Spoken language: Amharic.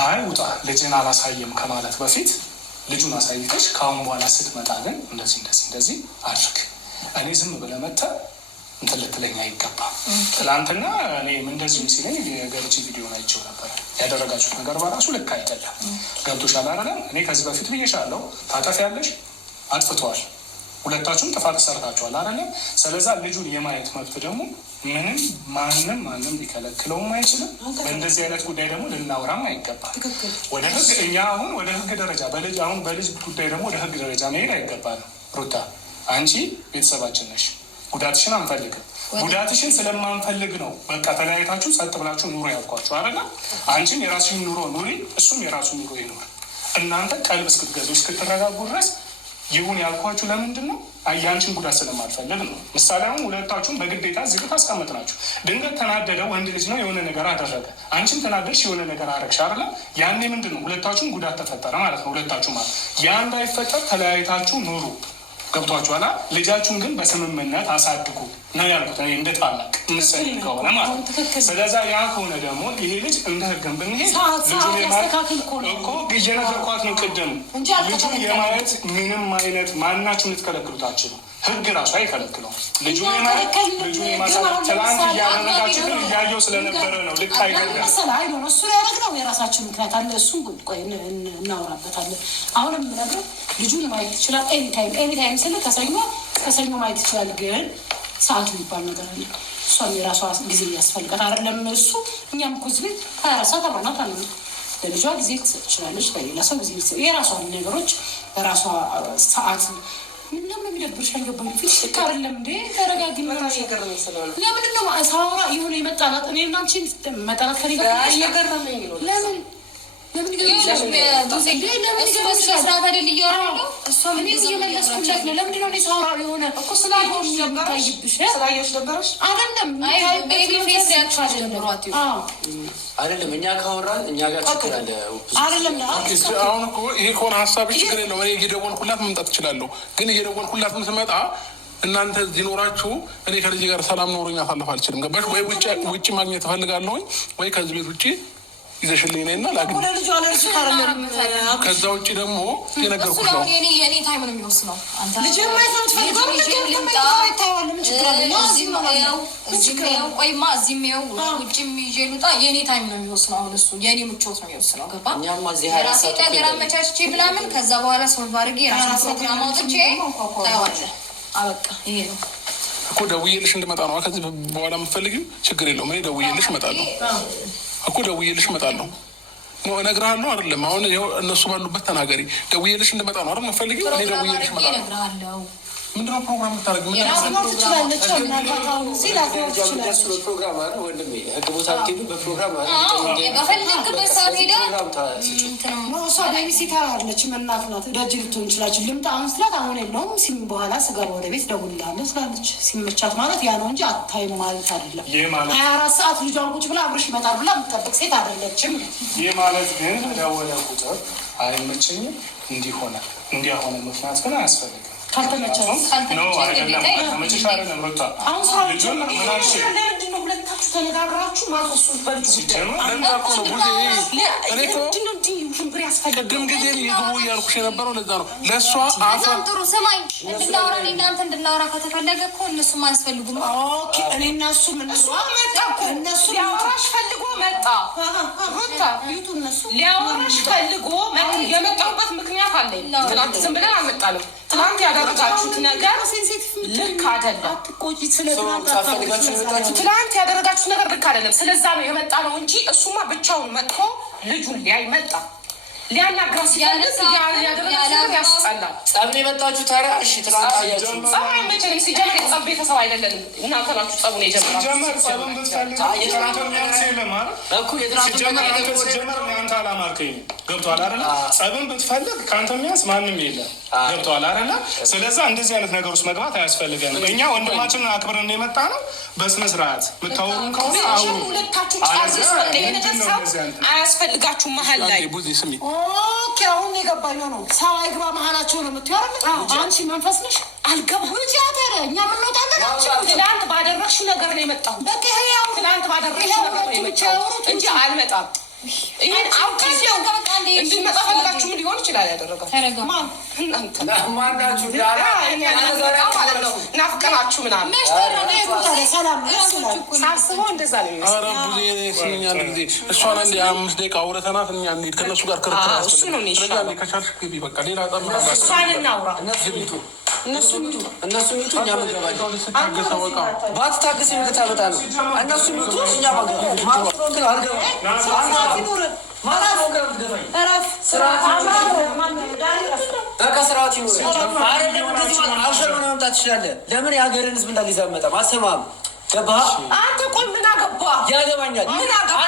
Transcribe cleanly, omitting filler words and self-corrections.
አይ ውጣ ልጅን አላሳየም ከማለት በፊት ልጁን አሳይተሽ ከአሁን በኋላ ስትመጣ ግን እንደዚህ አድርግ። እኔ ዝም ብለህ መተህ እንትን ልትለኝ አይገባም። ትላንትና እኔም እንደዚሁ ሲለኝ የገርጂ ቪዲዮን አይቼው ነበር። ያደረጋችሁት ነገር በራሱ ልክ አይደለም። ገብቶሻል አይደለም? እኔ ከዚህ በፊት ብዬሻለሁ። ታጠፊያለሽ፣ አጥፍተዋል። ሁለታችሁም ጥፋት ሰርታችኋል አይደለም? ስለዛ ልጁን የማየት መብት ደግሞ ምንም ማንም ሊከለክለውም አይችልም። በእንደዚህ አይነት ጉዳይ ደግሞ ልናወራም አይገባል። ወደ ህግ እኛ አሁን ወደ ህግ ደረጃ በልጅ ጉዳይ ደግሞ ወደ ህግ ደረጃ መሄድ አይገባልም። ሩታ አንቺ ቤተሰባችን ነሽ። ጉዳትሽን አንፈልግም። ጉዳትሽን ስለማንፈልግ ነው በቃ ተለያይታችሁ ጸጥ ብላችሁ ኑሮ ያልኳችሁ አይደለ? አንቺም የራስሽን ኑሮ ኑሪ፣ እሱም የራሱን ኑሮ ይኖር። እናንተ ቀልብ እስክትገዙ እስክትረጋጉ ድረስ ይሁን ያልኳችሁ ለምንድን ነው? የአንቺን ጉዳት ስለማልፈልግ ነው። ምሳሌ አሁን ሁለታችሁም በግዴታ እዚህ ቦታ አስቀመጥናችሁ። ድንገት ተናደደ፣ ወንድ ልጅ ነው፣ የሆነ ነገር አደረገ። አንቺም ተናደድሽ፣ የሆነ ነገር አረግሽ አይደለ? ያኔ ምንድን ነው ሁለታችሁም ጉዳት ተፈጠረ ማለት ነው። ሁለታችሁ ማለት ያ እንዳይፈጠር ተለያይታችሁ ኑሩ። ገብቷችኋላ? ልጃችሁን ግን በስምምነት አሳድጉ ነው ያልኩት እኔ እንደ ታላቅ ምሳሌ ከሆነ ማለት ነው። ስለዛ ያ ከሆነ ደግሞ ይሄ ልጅ እንደ ህግም ብንሄድ ልጁን የማየት እኮ እየነገርኳት ነው ቅድም። ልጁን የማየት ምንም አይነት ማናችሁም ልትከለክሉት አትችሉም። ህግ ራሱ አይከለክለው። ልጁን የማየት ልጁን የማሳት ትላንት እያደረጋችሁትን እያየው ስለነበረ ነው። ልክ አይደለም። እሱ ያደረግነው የራሳችን ምክንያት አለ። እሱን ቆይ እናወራበታለን። አሁንም የምነግረው ልጁን ማየት ይችላል። ኤኒታይም ስል ከሰኞ ማየት ይችላል። ግን ሰዓቱ የሚባል ነገር አለ። እሷም የራሷ ጊዜ ያስፈልጋት አይደለም እሱ። እኛም እኮ እዚህ ቤት 24 ሰዓት አባናት አለ። ለልጇ ጊዜ ትሰጥ ትችላለች፣ ለሌላ ሰው ጊዜ ትሰጥ። የራሷን ነገሮች በራሷ ሰዓት ምንም የሚደብርሽ አልገባኝ። ፊት ልክ አይደለም እንዴ? ተረጋጊ። ለምንድን ነው ሳወራ የሆነ የመጣላት እኔ እና አንቺ መጣላት ከኔ ጋር እየገረመኝ ነው። ለምን አይደለም እኛ ካወራን እኛ ጋር ችግር አለ። አሁን እኮ ይሄ ከሆነ ሀሳብ ችግር የለውም። እኔ እየደወልኩላት መምጣት እችላለሁ። ግን እየደወልኩላት ስመጣ እናንተ እዚህ ኖራችሁ እኔ ከልጅ ጋር ሰላም ኖሮኝ አሳልፍ አልችልም። ገባሽ ወይ? ውጭ ማግኘት እፈልጋለሁኝ ወይ ከዚህ ቤት ውጭ ይዘሽልኝ ነይና ላግኝ። ከዛ ውጭ ደግሞ የነገርኩሽ ነው። የኔ ታይም ነው የሚወስነው። ቆይማ እዚህም ይኸው ውጭም ይዤ ልውጣ። የኔ ታይም ነው የሚወስነው። አሁን እሱ የኔ ምቾት ነው የሚወስነው። ገባ? የራሴ ነገር አመቻችቼ ብላምን ከዛ በኋላ ሶልቭ አድርጌ የራሴ ፕሮግራም አውጥቼ ታየዋለህ። አበቃ። ይሄ ነው እኮ። ደውዬልሽ እንድመጣ ነው ከዚህ በኋላ የምትፈልጊው? ችግር የለውም። እኔ ደውዬልሽ እመጣለሁ እኮ ደውዬልሽ እመጣለሁ። እነግርሃለሁ አይደለም? አሁን እነሱ ባሉበት ተናገሪ። ደውዬልሽ እንድመጣ ነው አይደል የምትፈልጊው? እኔ ደውዬልሽ እመጣለሁ። ምንድነው ፕሮግራም የምታደርግ? አሁን የለውም ሲም በኋላ ስገባ ወደ ቤት ደውላለሁ ስላለች ሲመቻት ማለት ያ ነው እንጂ አታይም ማለት አይደለም። 24 ሰዓት ልጇን ቁጭ ብላ አብረሽ ይመጣል ብላ የምትጠብቅ ሴት አይደለችም። ይህ ማለት ግን ደወለ ቁጥር አይመቸኝም እንዲሆነ እንዲያሆነ ምክንያት ግን አያስፈልግም። ሁለታችሁ ተነጋግራችሁ ቅድም ጊዜ ይግቡ እያልኩሽ የነበረው ለዛ ነው። ለእሷ ጥሩ ስማኝ፣ እንድናወራ ከተፈለገ እኮ እነሱም አያስፈልጉም። እኔ እና እሱ እነሱ ሊያወራሽ ፈልጎ መጣ። ሊያወራሽ ፈልጎ የመጣሁበት ምክንያት አለኝ። ትናንት ዝም ብለን አልመጣንም። ትናንት ያደረጋችሁት ነገር ልክ አይደለም። ትናንት ያደረጋችሁት ነገር ልክ አይደለም። ስለዛ ነው የመጣ ነው እንጂ እሱማ ብቻውን መጥቶ ልጁን ሊያይ መጣ። ሊያናግራ ሲያለስ ያስጠላል። ጸብ ነው የመጣችሁ ታዲያ? እሺ ትናንት አያችሁ። ጸብ አይመቸኝም። ሲጀምር የጸብ ቤተሰብ አይደለንም። እናንተ ናችሁ ጸቡን የጀመራችሁ። አንተ አላማርከኝም። ገብቶሃል አይደለ? ጸብን ብትፈልግ ከአንተ የሚያንስ ማንም የለም። ገብቶሃል አይደለ? ስለዛ እንደዚህ አይነት ነገር ውስጥ መግባት አያስፈልገንም። እኛ ወንድማችንን አክብረን የመጣ ነው። በስነ ስርዓት የምታወሩን ከሆነ አሁን ሁለታችሁ አያስፈልጋችሁ መሀል ላይ አሁን የገባኝ ነው። ሰው አይግባ መሀላቸው ነው የምትያረ። አንቺ መንፈስ ነሽ አልገባም እንጂ አደረ እኛ ምንወጣለን። ትናንት ባደረግሽው ነገር ነው የመጣሁት። ትናንት ባደረግሽው ነገር ነው የመጣሁት እንጂ አልመጣም። ይሄን አውቃቸው እንድንመጣ ፈልጋችሁም ሊሆን ይችላል ያደረጋችሁ። እናንተ ናፍቀናችሁ ምናምን ሳስበው እንደዛ ነው የሚመስለኝ። እሷን አንዴ 5 ደቂቃ አውርተናት እኛ እንሂድ ከእነሱ ጋር ክርክር ያስፈልጋል። ከቻልሽ ግቢ በቃ ሌላ እሷን እናውራ። እነሱ ሚቱ እኛ መገባለን። ባትታገስ የምትታበጣ ነው። እነሱ ሚቱ እኛ ስርዓት ይኖር መምጣት ትችላለህ። ለምን የሀገርን ህዝብ እንዳለ ይዘህ አትመጣም? አትሰማም? ገባህ? አንተ ቆይ ምን አገባህ? ያገባኛል። ምን አገባህ?